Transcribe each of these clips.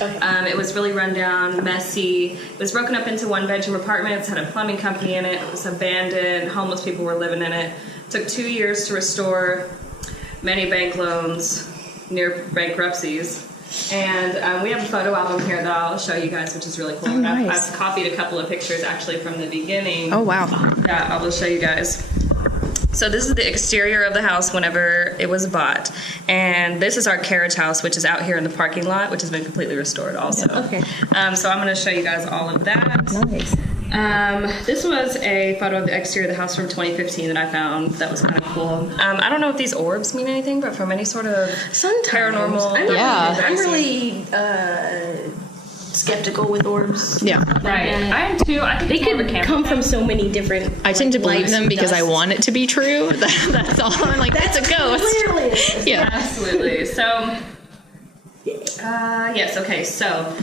Okay. It was really run down, messy. It was broken up into one-bedroom apartments, had a plumbing company in it. It was abandoned. Homeless people were living in it. It took 2 years to restore, many bank loans, near bankruptcies. And we have a photo album here that I'll show you guys, which is really cool. Oh, nice. I've copied a couple of pictures actually from the beginning. Oh, wow. Yeah, I will show you guys. So this is the exterior of the house whenever it was bought. And this is our carriage house, which is out here in the parking lot, which has been completely restored also. Yeah, okay. So I'm going to show you guys all of that. Nice. This was a photo of the exterior of the house from 2015 that I found that was kind of cool. I don't know if these orbs mean anything, but from any sort of paranormal... I'm really skeptical with orbs. Yeah. Right. I am too. I think they could come from so many different... I tend to believe them because I want it to be true. That's all. I'm like, that's a ghost. Clearly. Yeah. Absolutely. So, yes, okay, so...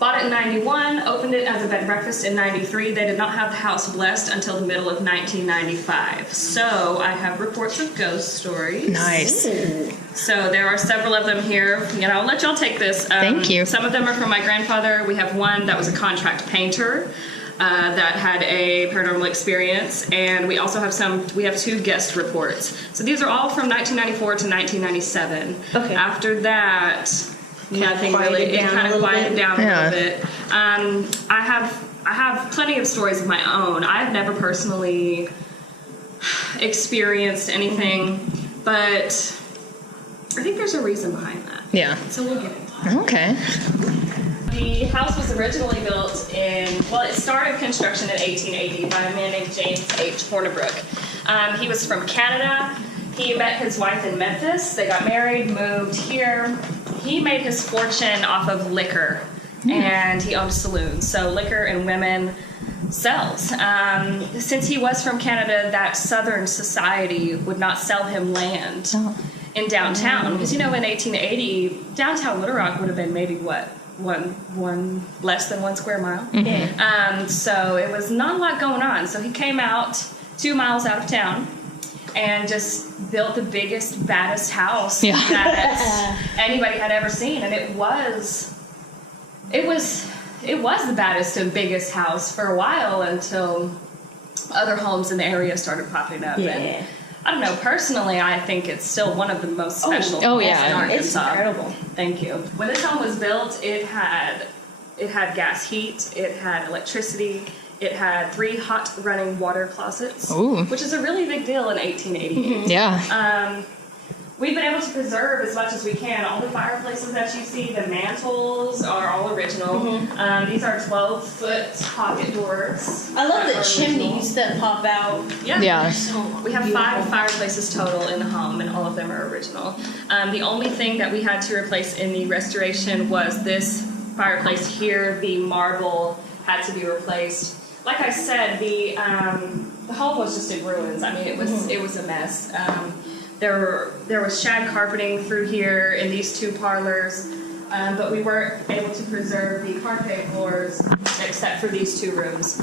Bought it in 91, opened it as a bed and breakfast in 93. They did not have the house blessed until the middle of 1995. So I have reports of ghost stories. Nice. So there are several of them here. You know, I'll let y'all take this. Thank you. Some of them are from my grandfather. We have one that was a contract painter that had a paranormal experience. And we also have we have 2 guest reports. So these are all from 1994 to 1997. Okay. After that... Nothing really. It kind of quieted down a little bit. I have plenty of stories of my own. I've never personally experienced anything, but I think there's a reason behind that. Yeah. So we'll get into it. Okay. The house was originally built it started construction in 1880 by a man named James Hornibrook. He was from Canada. He met his wife in Memphis. They got married, moved here. He made his fortune off of liquor, and he owned a saloon. So liquor and women sells. Since he was from Canada, that Southern society would not sell him land in downtown. Because, you know, in 1880, downtown Little Rock would have been maybe, what, less than 1 square mile? Yeah. So it was not a lot going on. So he came out 2 miles out of town and just built the biggest, baddest house that anybody had ever seen. And it was the baddest and biggest house for a while until other homes in the area started popping up. Yeah. And I don't know, personally, I think it's still one of the most special homes in Arkansas. It's incredible. Thank you. When this home was built, it had gas heat, it had electricity, it had 3 hot running water closets, which is a really big deal in 1888. Yeah. We've been able to preserve as much as we can. All the fireplaces that you see, the mantles are all original. These are 12-foot pocket doors. I love the chimneys that pop out. Yeah. We have 5 fireplaces total in the home, and all of them are original. The only thing that we had to replace in the restoration was this fireplace here. The marble had to be replaced. Like I said, the home was just in ruins. I mean, it was a mess. There was shag carpeting through here in these 2 parlors, but we weren't able to preserve the parquet floors except for these 2 rooms.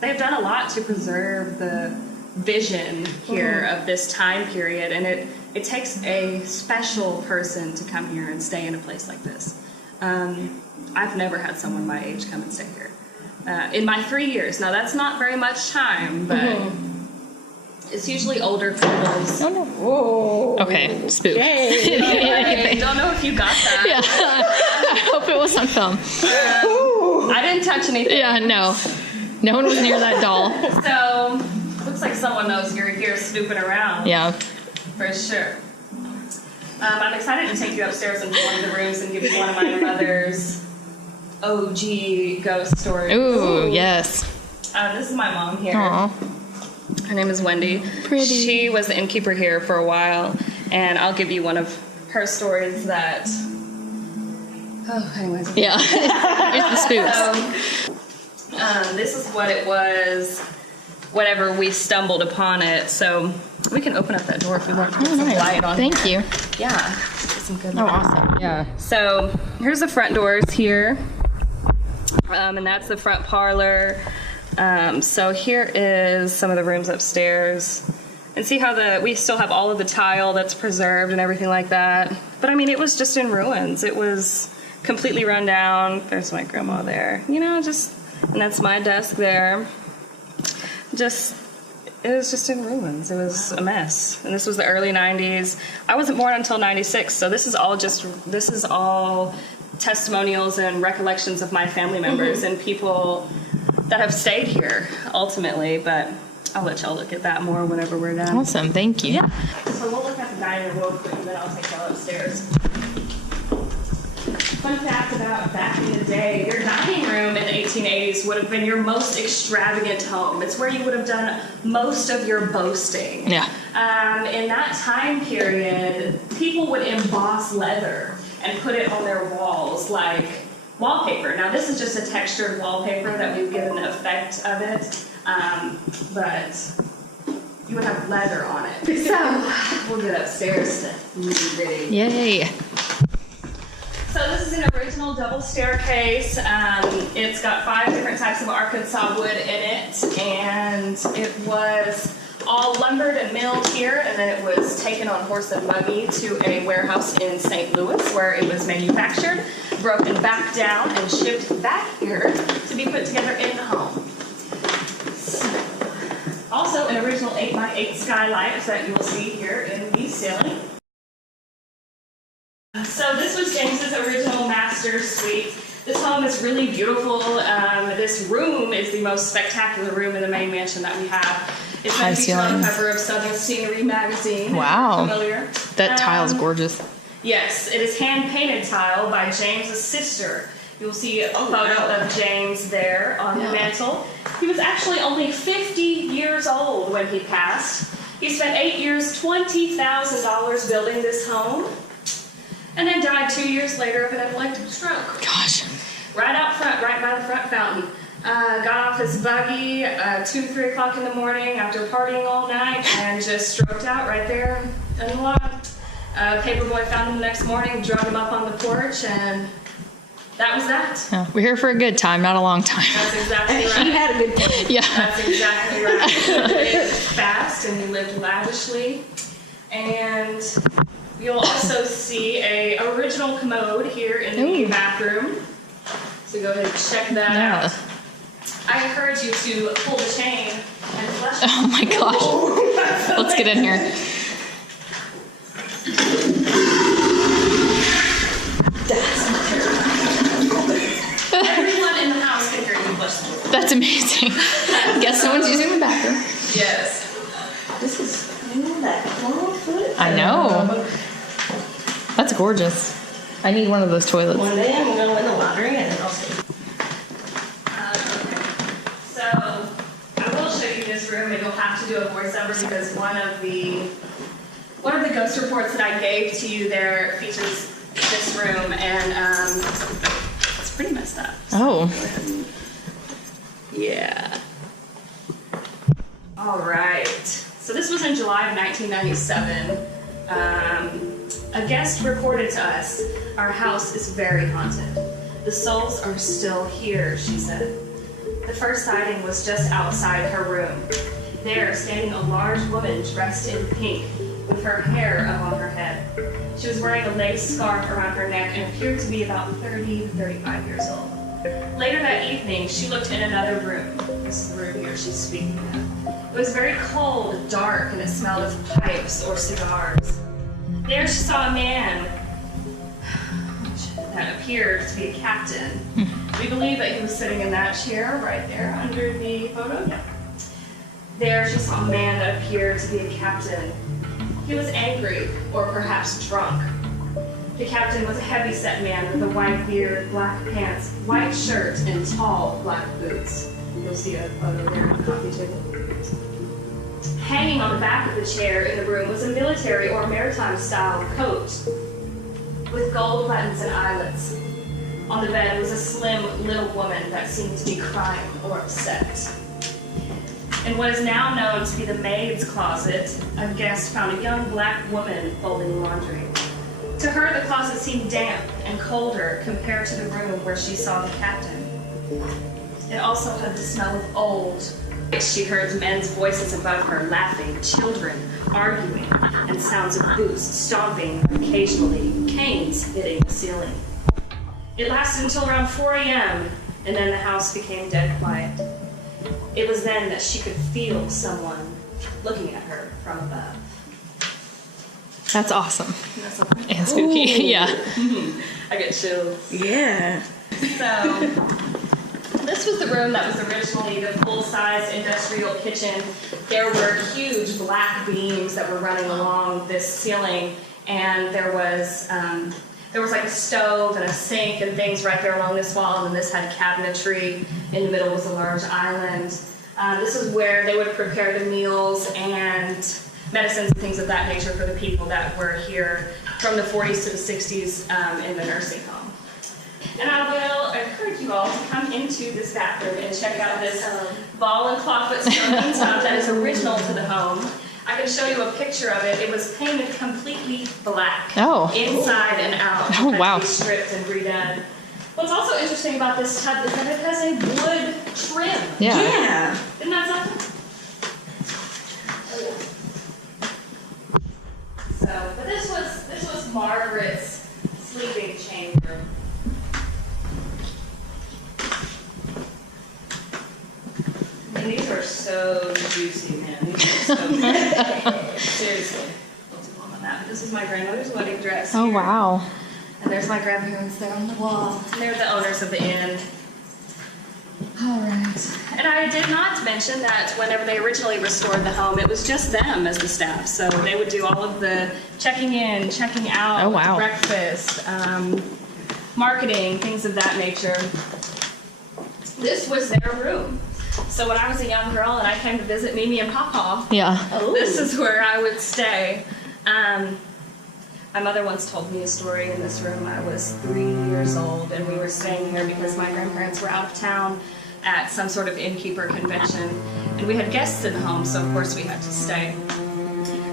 They've done a lot to preserve the vision here of this time period, and it takes a special person to come here and stay in a place like this. I've never had someone my age come and stay here. In my 3 years. Now, that's not very much time, but it's usually older couples. Oh, no. Whoa. Okay, spook. I don't know if you got that. Yeah. I hope it was on film. I didn't touch anything. Yeah, no. No one was near that doll. So, looks like someone knows you're here snooping around. Yeah. For sure. I'm excited to take you upstairs into one of the rooms and give you one of my mother's OG ghost stories. Ooh, yes. This is my mom here. Aww. Her name is Wendy. Pretty. She was the innkeeper here for a while, and I'll give you one of her stories that... Oh, anyways. Yeah. Here's the spooks. This is what it was whenever we stumbled upon it. So we can open up that door if we want to put some light on. Thank you. Yeah. Get some good light. Oh, awesome. Yeah. So here's the front doors here. And that's the front parlor. So here is some of the rooms upstairs. And see how we still have all of the tile that's preserved and everything like that. But I mean, it was just in ruins. It was completely run down. There's my grandma there. You know, just, and that's my desk there. Just, it was just in ruins. It was a mess. And this was the early 90s. I wasn't born until 96, so this is all testimonials and recollections of my family members and people that have stayed here ultimately, but I'll let y'all look at that more whenever we're done. Awesome, thank you. Yeah. So we'll look at the dining room real quick and then I'll take y'all upstairs. Fun fact about back in the day, your dining room in the 1880s would have been your most extravagant home. It's where you would have done most of your boasting. Yeah. In that time period, people would emboss leather and put it on their walls like wallpaper. Now this is just a textured wallpaper that we've given the effect of it, but you would have leather on it. So we'll get upstairs to nitty-gritty. Yay. So this is an original double staircase. It's got 5 different types of Arkansas wood in it, and it was all lumbered and milled here, and then it was taken on horse and buggy to a warehouse in St. Louis where it was manufactured, broken back down, and shipped back here to be put together in the home. Also, an original 8x8 skylight that you will see here in the ceiling. So this was James's original master suite. This home is really beautiful. This room is the most spectacular room in the main mansion that we have. It's been featured on the cover of Southern Scenery magazine. Wow. Familiar? That tile's gorgeous. Yes, it is hand-painted tile by James's sister. You'll see a photo of James there on the mantle. He was actually only 50 years old when he passed. He spent 8 years, $20,000 building this home, and then died 2 years later of an epileptic stroke. Gosh. Right out front, right by the front fountain. Got off his buggy 2, 3 o'clock in the morning after partying all night and just stroked out right there in the lot. Paperboy found him the next morning, drug him up on the porch, and that was that. Yeah, we're here for a good time, not a long time. That's exactly right. She had a good time. Yeah. That's exactly right. He lived fast and he lived lavishly. And you'll also see a original commode here in the bathroom. So go ahead and check that out. I encourage you to pull the chain and flush it. Oh my gosh. Let's get in here. Everyone in the house can hear you flush the toilet. That's amazing. Guess no one's using the bathroom. Yes. This is that long foot. I know. That's gorgeous. I need one of those toilets. One day I'm going to win the lottery and then I'll see. So I will show you this room, and you'll have to do a voiceover because one of the ghost reports that I gave to you there features this room, and it's pretty messed up. So Oh. go ahead and, yeah. All right. So this was in July of 1997. A guest reported to us, "Our house is very haunted. The souls are still here," she said. The first sighting was just outside her room. There, standing a large woman dressed in pink with her hair up on her head. She was wearing a lace scarf around her neck and appeared to be about 30 to 35 years old. Later that evening, she looked in another room. This is the room here she's speaking of. It was very cold and dark, and it smelled of pipes or cigars. There she saw a man that appeared to be a captain. We believe that he was sitting in that chair right there under the photo. Yeah. There she saw a man that appeared to be a captain. He was angry, or perhaps drunk. The captain was a heavy-set man with a white beard, black pants, white shirt, and tall black boots. You'll see a photo there on the coffee table. Hanging on the back of the chair in the room was a military or maritime-style coat with gold buttons and eyelets. On the bed was a slim little woman that seemed to be crying or upset. In what is now known to be the maid's closet, a guest found a young black woman folding laundry. To her, the closet seemed damp and colder compared to the room where she saw the captain. It also had the smell of old. She heard men's voices above her laughing, children arguing, and sounds of boots stomping, occasionally canes hitting the ceiling. It lasted until around 4 a.m., and then the house became dead quiet. It was then that she could feel someone looking at her from above. That's awesome. That's okay. And spooky. Yeah. I get chills. Yeah. So, this was the room that was originally the full-size industrial kitchen. There were huge black beams that were running along this ceiling, and there was like a stove and a sink and things right there along this wall, and then this had cabinetry. In the middle was a large island. This is where they would prepare the meals and medicines and things of that nature for the people that were here from the 40s to the 60s in the nursing home. And I will encourage you all to come into this bathroom and check out this ball and clawfoot stone tub that is original to the home. I can show you a picture of it. It was painted completely black, inside and out. Oh, wow. It had to be stripped and redone. What's also interesting about this tub is that it has a wood trim. Yeah. Isn't that something? So, but this was Margaret's sleeping chamber. And these are so juicy, man. These are so good. Seriously. Don't do on that. This is my grandmother's wedding dress. Oh, here. wow. And there's my grandparents there on the wall. And they're the owners of the inn. All right. And I did not mention that whenever they originally restored the home, it was just them as the staff. So they would do all of the checking in, checking out, Oh, wow. breakfast, marketing, things of that nature. This was their room. So when I was a young girl and I came to visit Mimi and Papa, Yeah. this is where I would stay. My mother once told me a story in this room. I was 3 years old, and we were staying here because my grandparents were out of town at some sort of innkeeper convention, and we had guests in the home, so of course we had to stay.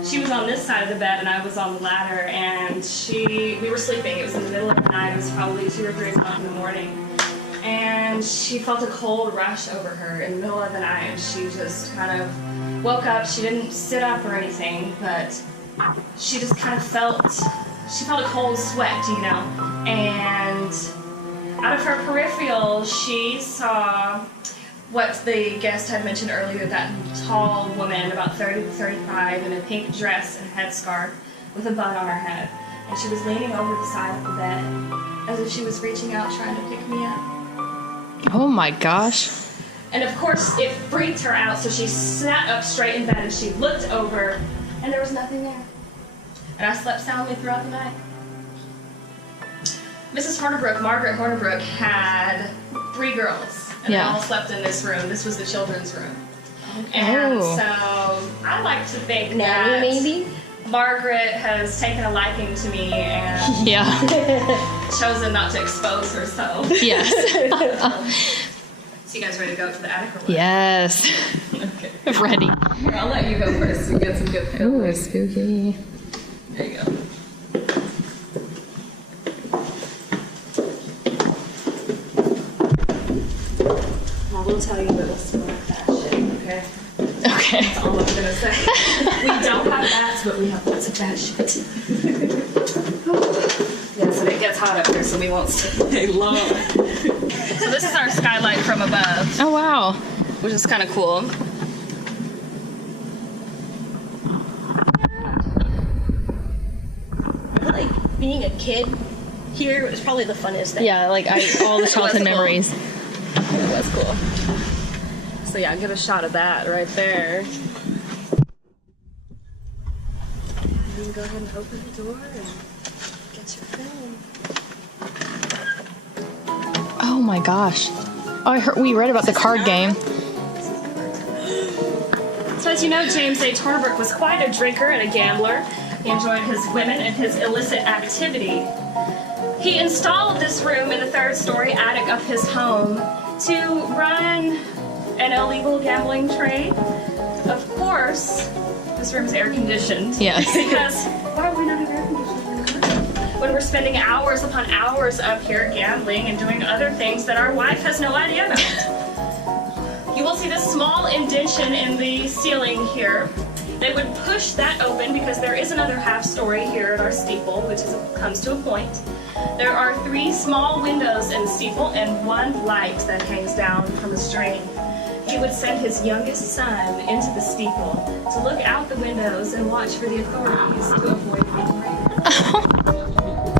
She was on this side of the bed, and I was on the ladder, and we were sleeping. It was in the middle of the night. It was probably 2 or 3 o'clock in the morning, and she felt a cold rush over her in the middle of the night. She just kind of woke up. She didn't sit up or anything, but she just kind of felt a cold sweat, you know, and out of her peripheral, she saw what the guest had mentioned earlier, that tall woman, about 30 to 35, in a pink dress and headscarf with a bun on her head. And she was leaning over the side of the bed as if she was reaching out, trying to pick me up. Oh, my gosh. And of course, it freaked her out, so she sat up straight in bed and she looked over, and there was nothing there. And I slept soundly throughout the night. Mrs. Hornibrook, Margaret Hornibrook, had 3 girls, and they all slept in this room. This was the children's room. Okay. And so I like to think that maybe? Margaret has taken a liking to me and chosen not to expose herself. Yes. So you guys ready to go to the attic or what? Yes. Okay. Ready. Here, I'll let you go first. You get some good Ooh, feeling. spooky. There you go. I will tell you that it'll smell like that shit, okay? Okay. That's all I'm gonna say. We don't have bats, but we have lots of bat shit. Yes, and it gets hot up here, so we won't stay long. So this is our skylight from above, Oh, wow. which is kind of cool. I feel like being a kid here was probably the funnest thing. Yeah, like all the childhood cool. memories. It was cool. So yeah, get a shot of that right there. And go ahead and open the door and get your film. Oh, my gosh. Oh, we read about the card game. So as you know, James Hornibrook was quite a drinker and a gambler. He enjoyed his women and his illicit activity. He installed this room in the 3rd story attic of his home to run an illegal gambling trade. Of course, this room's air conditioned. Yes. Because why would we not have air conditioning when we're spending hours upon hours up here gambling and doing other things that our wife has no idea about? You will see this small indentation in the ceiling here. They would push that open because there is another half story here at our steeple, which comes to a point. There are 3 small windows in the steeple and 1 light that hangs down from a string. He would send his youngest son into the steeple to look out the windows and watch for the authorities to avoid being raided.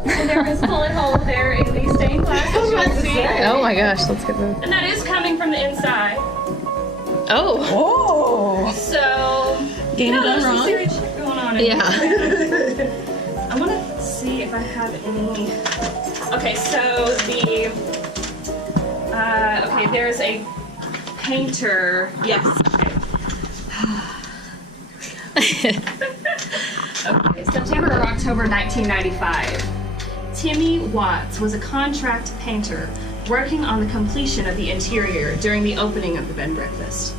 And there is bullet hole there in the stained glass that you can see. Oh my gosh, let's get that. And that is coming from the inside. Oh. Oh. So, Game there's gone some wrong? serious shit going on in Yeah. here. I want to see if I have any. Okay, so the. Okay, there's a painter. Yes. Okay. Okay, September or October 1995. Timmy Watts was a contract painter working on the completion of the interior during the opening of the bed and breakfast.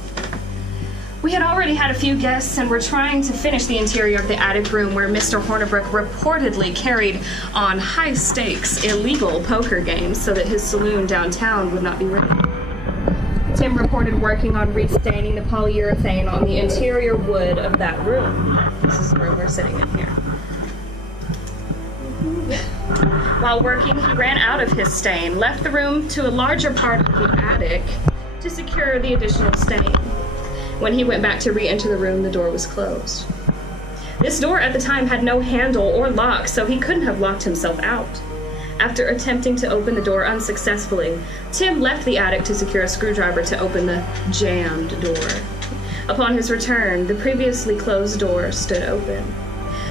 We had already had a few guests and were trying to finish the interior of the attic room where Mr. Hornibrook reportedly carried on high-stakes illegal poker games so that his saloon downtown would not be raided. Tim reported working on restaining the polyurethane on the interior wood of that room. This is the room we're sitting in here. While working, he ran out of his stain, left the room to a larger part of the attic to secure the additional stain. When he went back to re-enter the room, the door was closed. This door at the time had no handle or lock, so he couldn't have locked himself out. After attempting to open the door unsuccessfully, Tim left the attic to secure a screwdriver to open the jammed door. Upon his return, the previously closed door stood open.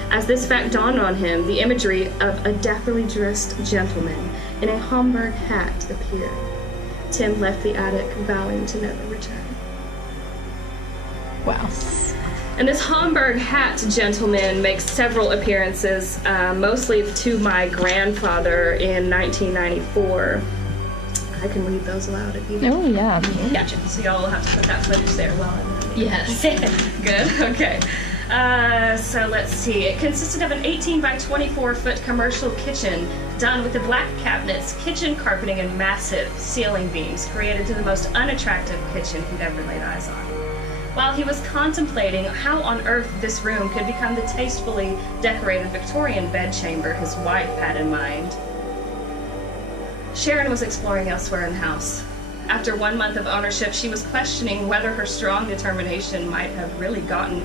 As this fact dawned on him, the imagery of a dapperly dressed gentleman in a Homburg hat appeared. Tim left the attic, vowing to never return. Wow. And this Homburg hat gentleman makes several appearances, mostly to my grandfather in 1994. I can read those aloud if you Oh yeah. Gotcha. So y'all will have to put that footage there while I'm Yes. Good, okay. So let's see. It consisted of an 18 by 24 foot commercial kitchen done with the black cabinets, kitchen carpeting, and massive ceiling beams created to the most unattractive kitchen he'd ever laid eyes on. While he was contemplating how on earth this room could become the tastefully decorated Victorian bedchamber his wife had in mind, Sharon was exploring elsewhere in the house. After 1 month of ownership, she was questioning whether her strong determination might have really gotten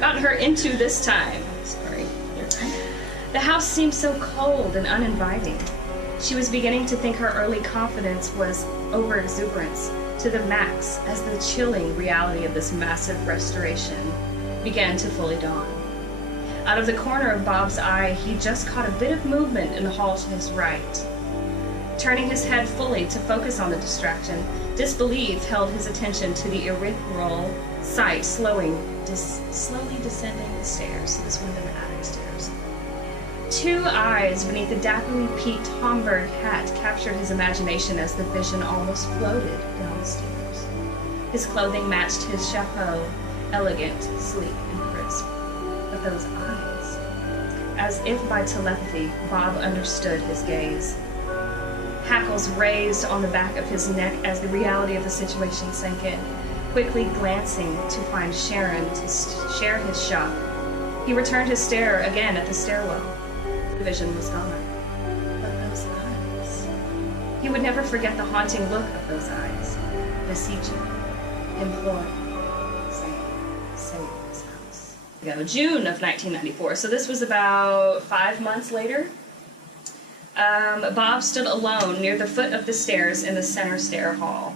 her into this time. Sorry. The house seemed so cold and uninviting. She was beginning to think her early confidence was over-exuberance to the max as the chilling reality of this massive restoration began to fully dawn. Out of the corner of Bob's eye, he just caught a bit of movement in the hall to his right. Turning his head fully to focus on the distraction, disbelief held his attention to the ethereal sight slowly descending the stairs. This would have been the attic stairs. 2 eyes beneath the dapperly peaked Homburg hat captured his imagination as the vision almost floated down the stairs. His clothing matched his chapeau, elegant, sleek, and crisp. But those eyes, as if by telepathy, Bob understood his gaze. Hackles raised on the back of his neck as the reality of the situation sank in, quickly glancing to find Sharon to share his shock. He returned his stare again at the stairwell. The vision was gone. But those eyes. He would never forget the haunting look of those eyes. Beseeching, imploring, saying, save this house. June of 1994. So this was about 5 months later. Bob stood alone near the foot of the stairs in the center stair hall.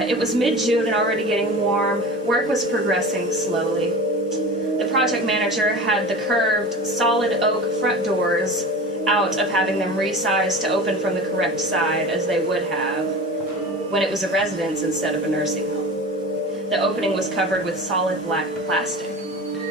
It was mid-June and already getting warm. Work was progressing slowly. The project manager had the curved, solid oak front doors out of having them resized to open from the correct side as they would have when it was a residence instead of a nursing home. The opening was covered with solid black plastic.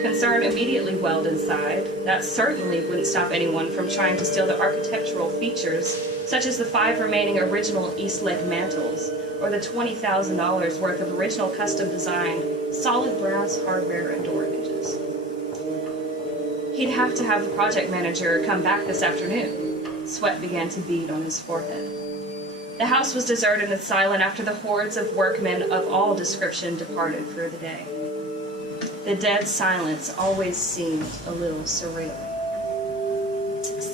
Concern immediately welled inside. That certainly wouldn't stop anyone from trying to steal the architectural features, such as the 5 remaining original Eastlake mantels, or the $20,000 worth of original custom-designed solid brass hardware and door hinges. He'd have to have the project manager come back this afternoon. Sweat began to bead on his forehead. The house was deserted and silent after the hordes of workmen of all description departed for the day. The dead silence always seemed a little surreal.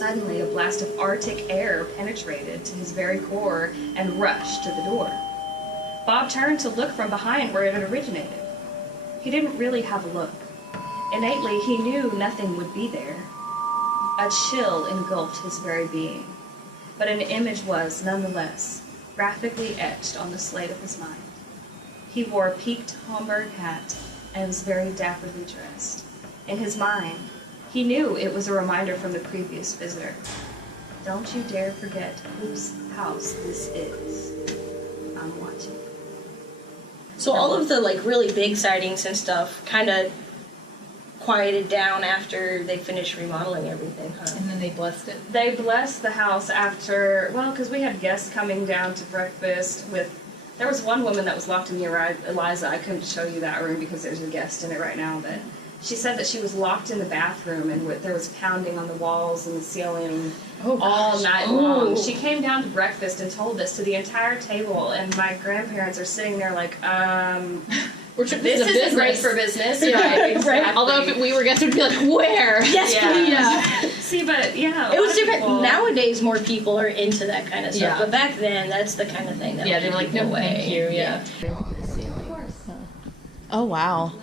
Suddenly, a blast of Arctic air penetrated to his very core and rushed to the door. Bob turned to look from behind where it had originated. He didn't really have a look. Innately, he knew nothing would be there. A chill engulfed his very being. But an image was, nonetheless, graphically etched on the slate of his mind. He wore a peaked Homburg hat and was very dapperly dressed. In his mind, he knew it was a reminder from the previous visitor. Don't you dare forget whose house this is. I'm watching. So all of the like really big sightings and stuff kind of quieted down after they finished remodeling everything, huh? And then they blessed it. They blessed the house after, well, because we had guests coming down to breakfast with, there was one woman that was locked in here, Eliza, I couldn't show you that room because there's a guest in it right now, but she said that she was locked in the bathroom and there was pounding on the walls and the ceiling all night long. She came down to breakfast and told this to the entire table, and my grandparents are sitting there like, this isn't great for business. Yeah, exactly. Although if we were guests, we'd be like, where? Yes, please. See, but yeah. It was different. Nowadays, more people are into that kind of stuff. Yeah. But back then, that's the kind of thing that They're like, no, thank you. Yeah. Oh, wow.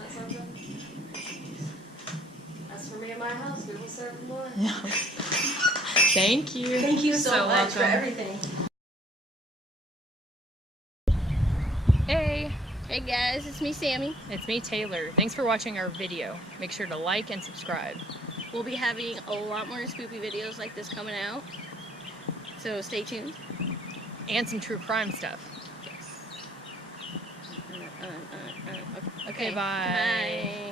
That's for me in my house. We will serve more. Thank you. Thank you so much for welcome. everything. Hey, Hey guys, it's me, Sammy. it's me, Taylor. Thanks for watching our video. Make sure to like and subscribe. We'll be having a lot more spoopy videos like this coming out. So stay tuned. And some true crime stuff. Yes. Okay, bye. Bye.